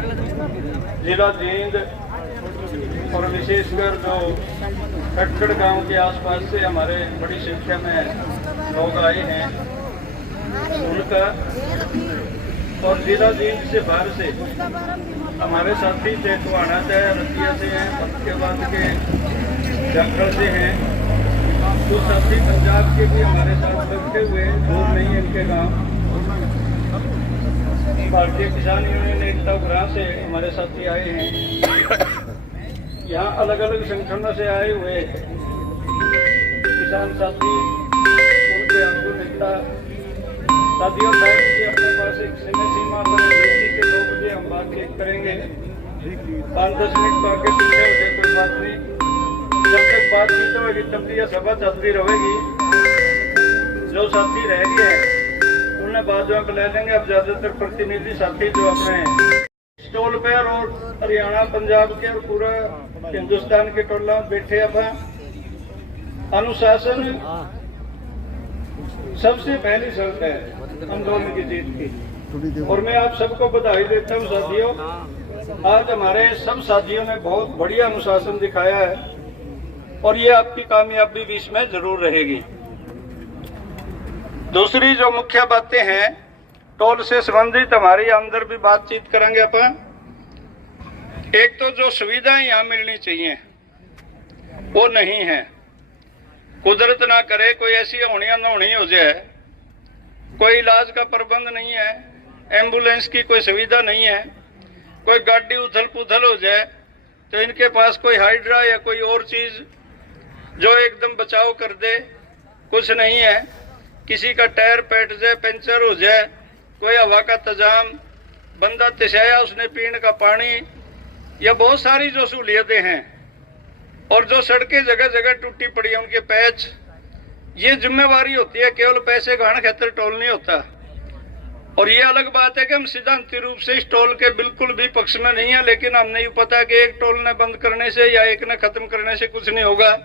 जिला जींद और विशेषकर जो खटखड़ गांव के आसपास से हमारे बड़ी संख्या में लोग आए हैं उनका, और जिला जींद से बाहर से हमारे साथी थे, टुहाना से, रतिया से हैं, फतेहाबाद के जंगल से हैं, तो साथी पंजाब के भी हमारे साथ बैठे हुए, दूर नहीं इनके गांव। भारतीय किसान यूनियन एकता ग्राम से हमारे साथी आए हैं। यहाँ अलग अलग संगठनों से आए हुए किसान साथी, उनके आगू नेता साथियों, बैठ के अपने पास एक समय सीमा पर के लोग भी हम बातचीत करेंगे। 5-10 मिनट तो आगे पीछे हो जाए, कोई बात नहीं, जब तक बातचीत होगी तब तक यह सभा चलती रहेगी। जो साथी रह गए हैं उन्हें बाजुओं को ले लेंगे। अब ज्यादातर प्रतिनिधि साथी जो अपने स्टॉल पे और हरियाणा, पंजाब के और पूरा हिंदुस्तान के टोला बैठे। अब अनुशासन सबसे पहली शर्त है आंदोलन की जीत की, और मैं आप सबको बधाई देता हूँ साथियों। आज हमारे सब साथियों ने बहुत बढ़िया अनुशासन दिखाया है और ये आपकी कामयाबी भी इसमें जरूर रहेगी। दूसरी जो मुख्य बातें हैं टोल से संबंधित, हमारी अंदर भी बातचीत करेंगे अपन। एक तो जो सुविधाएं यहाँ मिलनी चाहिए वो नहीं है, कुदरत ना करे कोई ऐसी होनी न होनी हो जाए, कोई इलाज का प्रबंध नहीं है, एम्बुलेंस की कोई सुविधा नहीं है, कोई गाड़ी उथल पुथल हो जाए तो इनके पास कोई हाइड्रा या कोई और चीज जो एकदम बचाव कर दे, कुछ नहीं है। किसी का टायर पैट जाए, पंचर हो जाए, कोई हवा का तजाम, बंदा तिशाया उसने पीने का पानी, या बहुत सारी जो सहूलियतें हैं, और जो सड़कें जगह जगह टूटी पड़ी है उनके पैच, ये जिम्मेवारी होती है, केवल पैसे गाण खातिर टोल नहीं होता। और ये अलग बात है कि हम सिद्धांत रूप से इस टोल के बिल्कुल भी पक्ष में नहीं है, लेकिन हमें नहीं पता कि एक टोल ने बंद करने से या एक ने खत्म करने से कुछ नहीं होगा।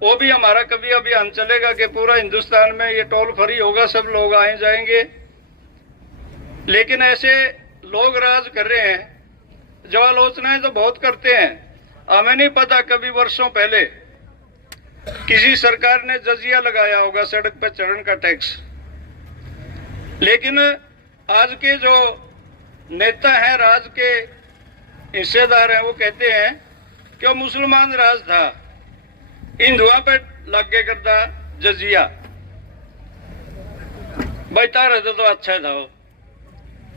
वो भी हमारा कभी अभियान चलेगा कि पूरा हिंदुस्तान में ये टोल फ्री होगा, सब लोग आए जाएंगे। लेकिन ऐसे लोग राज कर रहे हैं, जो आलोचनाएं तो बहुत करते हैं। हमें नहीं पता, कभी वर्षों पहले किसी सरकार ने जजिया लगाया होगा सड़क पर चढ़ने का टैक्स, लेकिन आज के जो नेता हैं, राज के हिस्सेदार हैं, वो कहते हैं कि वो मुसलमान राज था, हिंदुओं पे लग करता जजिया। भाई तारा तो अच्छा था,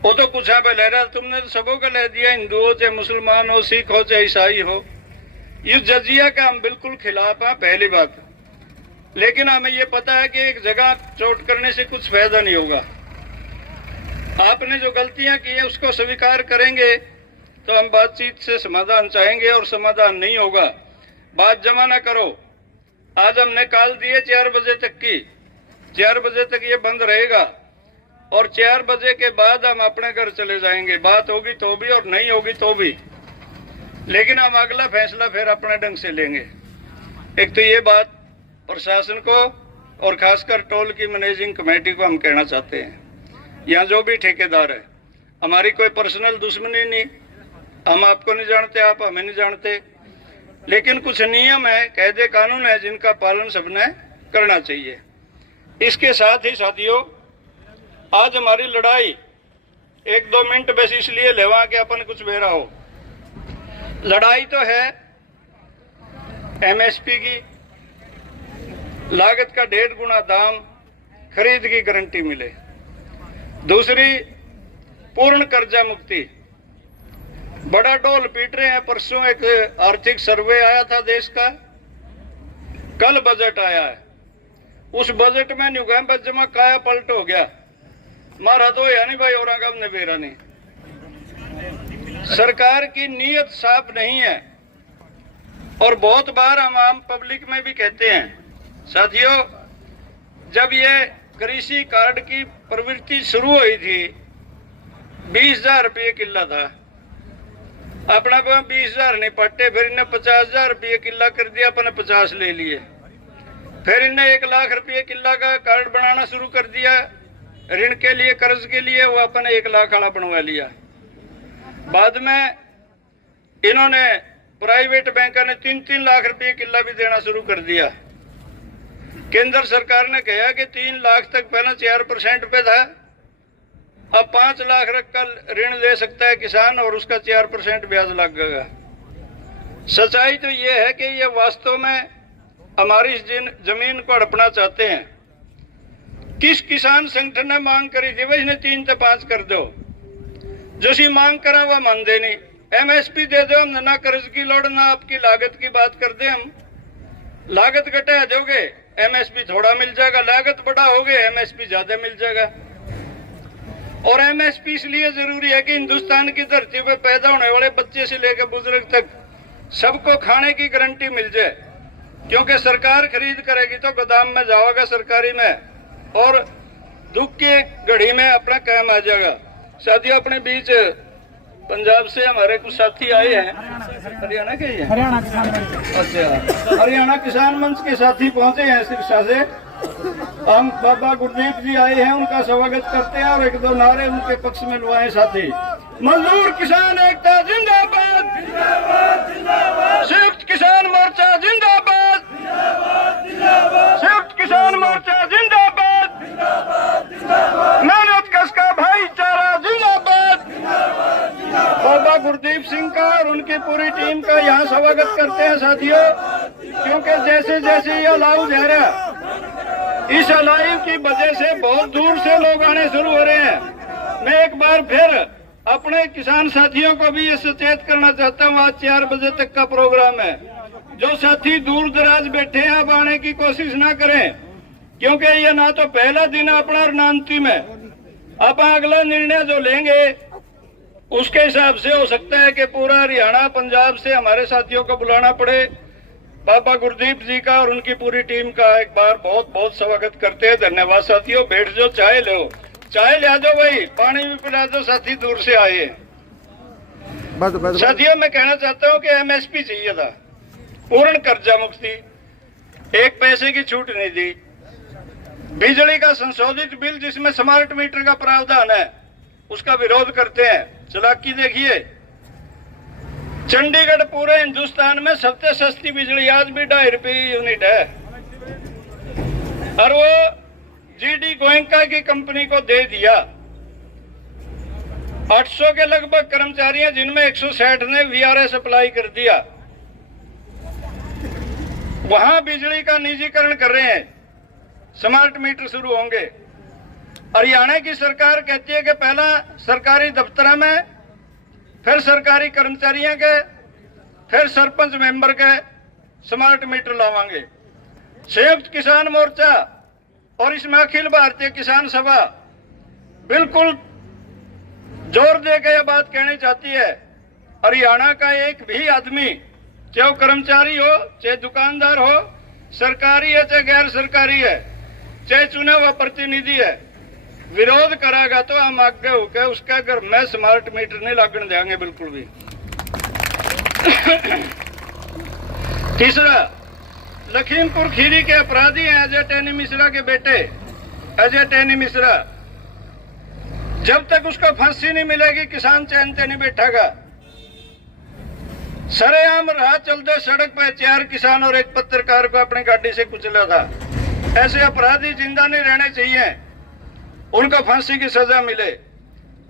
वो तो कुछ पे ले रहा, तुमने तो सबों का ले दिया, हिंदू हो चाहे मुसलमान हो, सिख हो चाहे ईसाई हो। इस जजिया का हम बिल्कुल खिलाफ हैं, पहली बात। लेकिन हमें ये पता है कि एक जगह चोट करने से कुछ फायदा नहीं होगा। आपने जो गलतियां की है उसको स्वीकार करेंगे तो हम बातचीत से समाधान चाहेंगे, और समाधान नहीं होगा बात जमा ना करो। आज हमने कॉल दिए 4 बजे तक की, 4 बजे तक ये बंद रहेगा, और 4 बजे के बाद हम अपने घर चले जाएंगे। बात होगी तो भी और नहीं होगी तो भी, लेकिन हम अगला फैसला फिर अपने ढंग से लेंगे। एक तो ये बात प्रशासन को और खासकर टोल की मैनेजिंग कमेटी को हम कहना चाहते हैं, यहाँ जो भी ठेकेदार है, हमारी कोई पर्सनल दुश्मनी नहीं, हम आपको नहीं जानते, आप हमें नहीं जानते, लेकिन कुछ नियम है, कायदे कानून है जिनका पालन सबने करना चाहिए। इसके साथ ही साथियों, आज हमारी लड़ाई 1-2 मिनट बस इसलिए लेवा कि अपन कुछ बेरा हो। लड़ाई तो है एमएसपी की, लागत का 1.5 गुना दाम, खरीद की गारंटी मिले। दूसरी, पूर्ण कर्जा मुक्ति। बड़ा ढोल पीट रहे हैं। परसों एक आर्थिक सर्वे आया था देश का, कल बजट आया है, उस बजट में न्यूगम जमा काया पलट हो गया। मारा तो या नहीं भाई, और ने बेरा नहीं। सरकार की नीयत साफ नहीं है, और बहुत बार हम आम पब्लिक में भी कहते हैं साथियों, जब ये कृषि कार्ड की प्रवृत्ति शुरू हुई थी 20,000 रुपये किला था, अपना 20,000 नहीं पट्टे, फिर इन्हें 50,000 रुपये किला कर दिया, अपने 50 ले लिए। फिर इन्हें 1 लाख रुपये किला का कार्ड बनाना शुरू कर दिया ऋण के लिए, कर्ज के लिए, वो अपने 1 लाख वाला बनवा लिया। बाद में इन्होंने प्राइवेट बैंकों ने 3-3 लाख रुपए किला भी देना शुरू कर दिया। केंद्र सरकार ने कहा कि 3 लाख तक पहले 4% पे था, अब 5 लाख का ऋण ले सकता है किसान और उसका 4% ब्याज लगेगा। सच्चाई तो ये है कि ये वास्तव में हमारी जमीन को हड़पना चाहते हैं। किस किसान संगठन ने मांग करी थी भाई इसने 3 से 5 कर दो, जो सी मांग करा वह मान दे नहीं। एमएसपी दे दो, हम ना कर्ज की लोड ना आपकी लागत की बात कर दे, हम लागत घटा दोगे एमएसपी थोड़ा मिल जाएगा, लागत बड़ा होगे एमएसपी ज्यादा मिल जाएगा। और एमएसपी इसलिए जरूरी है कि हिंदुस्तान की धरती पर पैदा होने वाले बच्चे से लेकर बुजुर्ग तक सबको खाने की गारंटी मिल जाए, क्योंकि सरकार खरीद करेगी तो गोदाम में जाओगा सरकारी में और दुख की घड़ी में अपना काम आ जाएगा। साथियों, अपने बीच पंजाब से हमारे कुछ साथी आए हैं, हरियाणा के ही हैं, हरियाणा किसान मंच। अच्छा, हरियाणा किसान मंच के साथी पहुंचे हैं सिरसा से। हम बाबा गुरदीप जी आए हैं, उनका स्वागत करते हैं और 1-2 नारे उनके पक्ष में लुआए। साथी, मजदूर किसान एकता जिंदाबाद, संयुक्त किसान मोर्चा जिंदाबाद, संयुक्त किसान मोर्चा जिंदाबाद, मेहनत कश का भाईचारा जिंदाबाद। बाबा गुरदीप सिंह का और उनकी पूरी टीम का यहाँ स्वागत करते हैं साथियों, क्योंकि जैसे जैसे ये अलाव जा रहा, इस अलाव की वजह से बहुत दूर से लोग आने शुरू हो रहे हैं। मैं एक बार फिर अपने किसान साथियों को भी ये सचेत करना चाहता हूँ, आज 4 बजे तक का प्रोग्राम है। जो साथी दूर दराज बैठे हैं अब आने की कोशिश ना करें, क्योंकि ये ना तो पहला दिन है अपना और ना अंतिम है। आप अगला निर्णय जो लेंगे उसके हिसाब से हो सकता है कि पूरा हरियाणा पंजाब से हमारे साथियों को बुलाना पड़े। बाबा गुरदीप जी का और उनकी पूरी टीम का एक बार बहुत बहुत स्वागत करते हैं। धन्यवाद साथियों। बैठ जाओ, चाय लो, चाय ले दो भाई, पानी भी पिला दो, साथी दूर से आए। साथियों, मैं कहना चाहता हूँ कि एमएसपी चाहिए था, पूर्ण कर्जा मुक्ति, 1 पैसे की छूट नहीं दी। बिजली का संशोधित बिल जिसमें स्मार्ट मीटर का प्रावधान है उसका विरोध करते हैं। चालाकी देखिए, चंडीगढ़ पूरे हिंदुस्तान में सबसे सस्ती बिजली आज भी 2.5 रुपये यूनिट है, और वो जीडी गोयनका की कंपनी को दे दिया। 800 के लगभग कर्मचारी हैं, जिनमें 160 ने वीआरएस अप्लाई कर दिया। वहां बिजली का निजीकरण कर रहे हैं, स्मार्ट मीटर शुरू होंगे। हरियाणा की सरकार कहती है कि पहला सरकारी दफ्तर में, फिर सरकारी कर्मचारियों के, फिर सरपंच मेंबर के स्मार्ट मीटर लावांगे। संयुक्त किसान मोर्चा और इसमें अखिल भारतीय किसान सभा बिल्कुल जोर देकर यह बात कहनी चाहती है, हरियाणा का एक भी आदमी, चाहे कर्मचारी हो, चाहे दुकानदार हो, सरकारी है चाहे गैर सरकारी है, चाहे चुना हुआ प्रतिनिधि है, विरोध कराएगा तो हम आगे होकर उसके घर में स्मार्ट मीटर नहीं लगने देंगे बिल्कुल भी। तीसरा, लखीमपुर खीरी के अपराधी हैं अजय टैनी मिश्रा के बेटे अजय टैनी मिश्रा। जब तक उसको फांसी नहीं मिलेगी किसान चैन से नहीं बैठेगा। सरेआम राह चलते सड़क पर 4 किसान और 1 पत्रकार को अपनी गाड़ी से कुचला था। ऐसे अपराधी जिंदा नहीं रहने चाहिए, उनको फांसी की सजा मिले।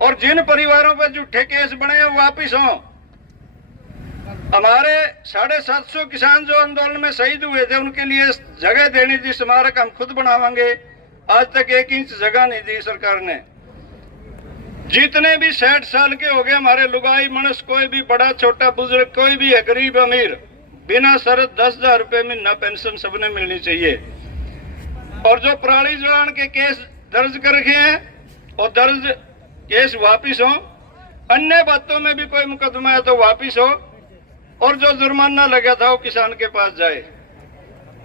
और जिन परिवारों पर झूठे केस बने हैं वापिस हों। हमारे 750 किसान जो आंदोलन में शहीद हुए थे उनके लिए जगह देनी थी, स्मारक हम खुद बनावांगे। आज तक 1 इंच जगह नहीं दी सरकार ने। जितने भी 60 साल के हो गए हमारे लुगाई मनुष्य, कोई भी बड़ा छोटा बुजुर्ग, कोई भी है गरीब अमीर, बिना शर्त 10,000 रुपए महीना पेंशन सबने मिलनी चाहिए। और जो पराली जलान के केस दर्ज कर रखे हैं और दर्ज केस वापिस हो। अन्य बातों में भी कोई मुकदमा है तो वापिस हो, और जो जुर्माना लगा था वो किसान के पास जाए।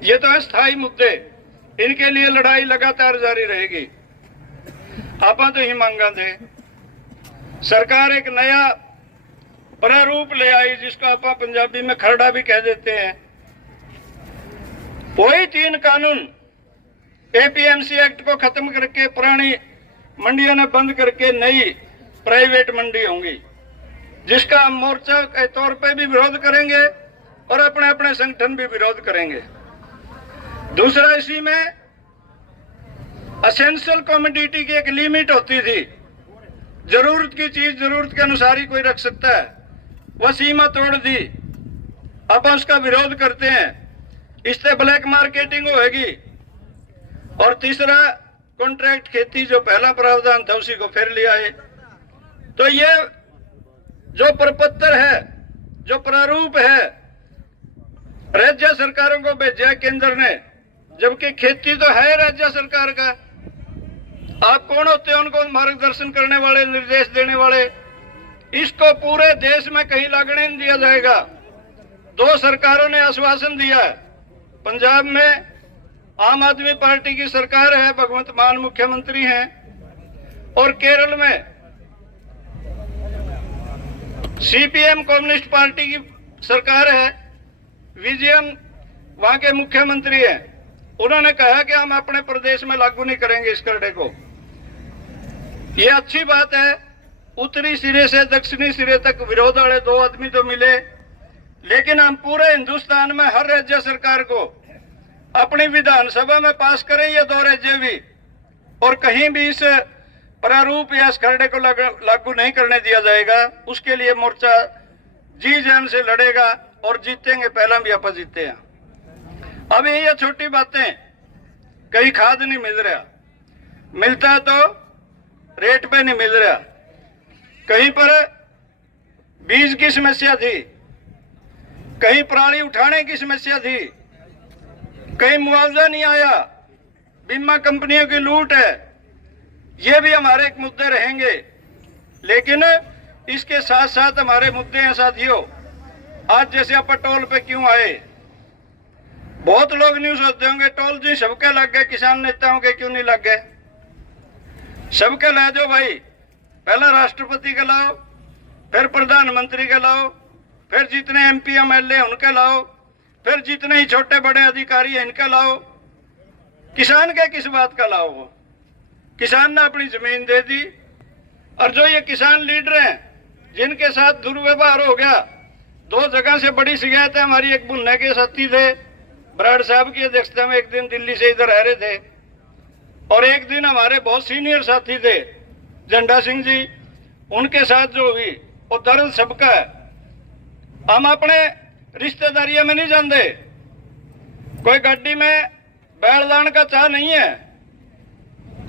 ये तो है स्थायी मुद्दे, इनके लिए लड़ाई लगातार जारी रहेगी। आप तो ही मांगा थे, सरकार एक नया प्रारूप ले आई जिसको आप पंजाबी में खरड़ा भी कह देते हैं। वही 3 कानून, एपीएमसी एक्ट को खत्म करके पुरानी मंडियों ने बंद करके नई प्राइवेट मंडी होंगी। जिसका हम मोर्चा के तौर पे भी विरोध करेंगे और अपने अपने संगठन भी विरोध करेंगे। दूसरा, इसी में असेंशियल कमोडिटी की एक लिमिट होती थी, जरूरत की चीज जरूरत के अनुसार ही कोई रख सकता है, वह सीमा तोड़ दी। अब उसका विरोध करते हैं, इससे ब्लैक मार्केटिंग होगी। और तीसरा, कॉन्ट्रैक्ट खेती जो पहला प्रावधान था उसी को फिर लिया है। तो ये जो प्रपत्र है, जो प्रारूप है, राज्य सरकारों को भेजा केंद्र ने, जबकि खेती तो है राज्य सरकार का। आप कौन होते हैं उनको मार्गदर्शन करने वाले, निर्देश देने वाले? इसको पूरे देश में कहीं लागू नहीं दिया जाएगा। 2 सरकारों ने आश्वासन दिया है। पंजाब में आम आदमी पार्टी की सरकार है, भगवंत मान मुख्यमंत्री हैं, और केरल में सीपीएम कम्युनिस्ट पार्टी की सरकार है, विजयन वहां के मुख्यमंत्री हैं। उन्होंने कहा कि हम अपने प्रदेश में लागू नहीं करेंगे इस करड़े को। ये अच्छी बात है। उत्तरी सिरे से दक्षिणी सिरे तक विरोध वाले 2 आदमी तो मिले, लेकिन हम पूरे हिंदुस्तान में हर राज्य सरकार को अपनी विधानसभा में पास करें, ये 2 राज्य भी, और कहीं भी इस प्रारूप या इस खरड़े को लागू नहीं करने दिया जाएगा। उसके लिए मोर्चा जी जान से लड़ेगा और जीतेंगे। पहला भी आप जीते हैं। अब ये छोटी बातें, कहीं खाद नहीं मिल रहा, मिलता तो रेट पे नहीं मिल रहा, कहीं पर बीज की समस्या थी, कहीं पराली उठाने की समस्या थी, कहीं मुआवजा नहीं आया, बीमा कंपनियों की लूट है। ये भी हमारे एक मुद्दे रहेंगे। लेकिन इसके साथ साथ हमारे मुद्दे हैं साथियों। आज जैसे आप टोल पे क्यों आए? बहुत लोग नहीं सोचते होंगे टोल जी सबके लग गए, किसान नेताओं के क्यों नहीं लग गए? सबके ला दो भाई। पहला राष्ट्रपति का लाओ, फिर प्रधानमंत्री का लाओ, फिर जितने एमपी एमएलए उनके लाओ, फिर जितने ही छोटे बड़े अधिकारी हैं इनका लाओ। किसान के किस बात का लाओ? वो किसान ने अपनी जमीन दे दी, और जो ये किसान लीडर हैं जिनके साथ दुर्व्यवहार हो गया, 2 जगह से बड़ी शिकायत है हमारी। एक बुन्ने के साथी थे, बराड़ साहब की अध्यक्षता में एक दिन दिल्ली से इधर आ रहे थे, और एक दिन हमारे बहुत सीनियर साथी थे झंडा सिंह जी, उनके साथ जो हुई वो दर्द सबका है। हम अपने रिश्तेदारियों में नहीं जानते, कोई गड्डी में बैल लाने का चाह नहीं है,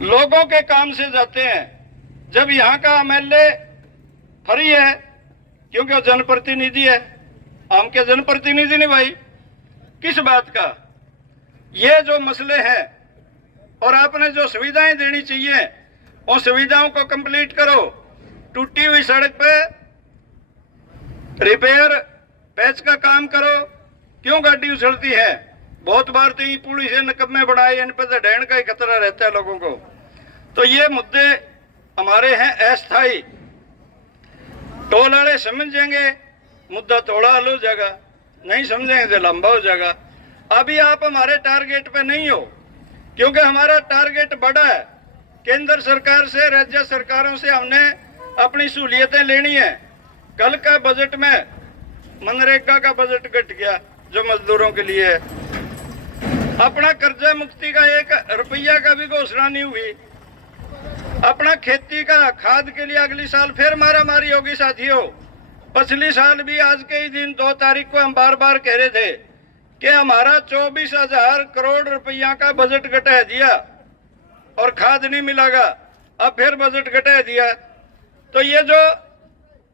लोगों के काम से जाते हैं। जब यहाँ का एमएलए फ्री है क्योंकि वो जनप्रतिनिधि है, हम के जनप्रतिनिधि नहीं भाई, किस बात का? ये जो मसले हैं, और आपने जो सुविधाएं देनी चाहिए उन सुविधाओं को कंप्लीट करो। टूटी हुई सड़क पे रिपेयर पैच का काम करो। क्यों गाड़ी उछलती है? बहुत बार तो ये पुलिस से नकम्मे बढ़ाए, इन पर तो ढहन का ही खतरा रहता है लोगों को। तो ये मुद्दे हमारे हैं अस्थायी। टोल वाले समझेंगे मुद्दा थोड़ा हल हो जाएगा, नहीं समझेंगे तो लंबा हो जाएगा। अभी आप हमारे टारगेट पे नहीं हो, क्योंकि हमारा टारगेट बड़ा है। केंद्र सरकार से, राज्य सरकारों से हमने अपनी सहूलियतें लेनी है। कल का बजट में मनरेगा का बजट घट गया जो मजदूरों के लिए है। अपना कर्जा मुक्ति का 1 रुपया का भी घोषणा नहीं हुई। अपना खेती का खाद के लिए अगली साल फिर मारामारी होगी साथियों। पिछली साल भी आज के ही दिन 2 तारीख को हम बार बार कह रहे थे कि हमारा 24,000 करोड़ रुपया का बजट घटा दिया और खाद नहीं मिलेगा। अब फिर बजट घटा दिया। तो ये जो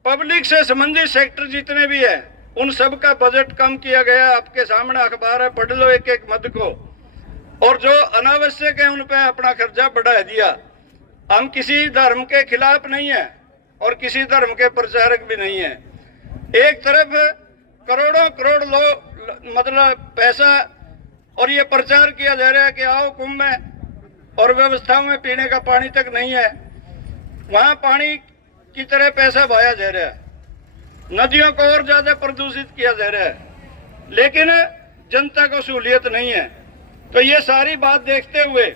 पब्लिक से संबंधित सेक्टर जितने भी है उन सब का बजट कम किया गया। आपके सामने अखबार है, पढ़ लो एक एक मद को। और जो अनावश्यक है उन पे अपना खर्चा बढ़ा दिया। हम किसी धर्म के खिलाफ नहीं है और किसी धर्म के प्रचारक भी नहीं है। एक तरफ करोड़ों करोड़ लोग मतलब पैसा और ये प्रचार किया जा रहा है कि आओ कुंभ में, और व्यवस्थाओं में पीने का पानी तक नहीं है। वहां पानी की तरह पैसा बहाया जा रहा है, नदियों को और ज्यादा प्रदूषित किया जा रहा है, लेकिन जनता को सहूलियत नहीं है। तो ये सारी बात देखते हुए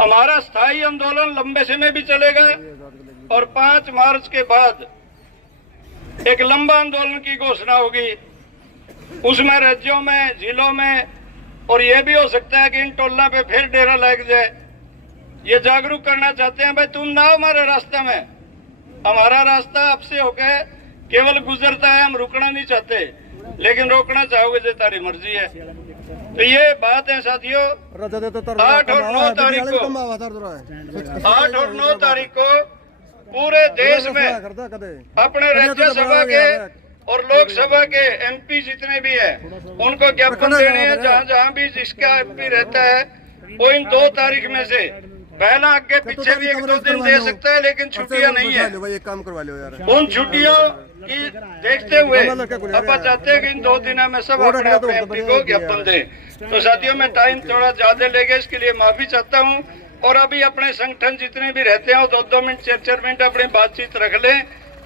हमारा स्थायी आंदोलन लंबे समय भी चलेगा और 5 मार्च के बाद एक लंबा आंदोलन की घोषणा होगी, उसमें राज्यों में, जिलों में, और ये भी हो सकता है कि इन टोलों पे फिर डेरा लग जाए। ये जागरूक करना चाहते हैं, भाई तुम ना हो हमारे रास्ते में, हमारा रास्ता आपसे होकर केवल गुजरता है, हम रुकना नहीं चाहते, लेकिन रोकना चाहोगे जो तारी मर्जी है। तो ये बात है साथियों। 8 और 9 तारीख को पूरे देश में अपने राज्यसभा के और लोकसभा के MP जितने भी है उनको ज्ञापन देने हैं, जहाँ जहाँ भी जिसका MP रहता है वो इन 2 तारीख में से पहला आगे पीछे भी 1-2 दिन दे सकता है, लेकिन छुट्टियां नहीं है। काम करवा लो यार। उन छुट्टियों की देखते हुए अब चाहते हैं कि इन 2 दिनों में सब अपने अपने MP को ज्ञापन दें। तो साथियों, मैं टाइम थोड़ा ज्यादा ले गया, इसके लिए माफी चाहता हूँ। और अभी अपने संगठन जितने भी रहते हैं वो 2-2 मिनट 4-4 मिनट अपनी बातचीत रख लें।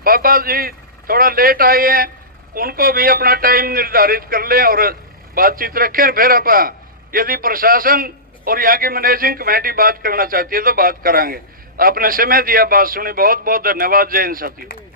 बाबा जी थोड़ा लेट आए हैं, उनको भी अपना टाइम निर्धारित कर लें और बातचीत रखें। फिर अपन यदि प्रशासन और यहाँ की मैनेजिंग कमेटी बात करना चाहती है तो बात करांगे। आपने समय दिया, बात सुनी, बहुत बहुत धन्यवाद। जय हिंद साथियों।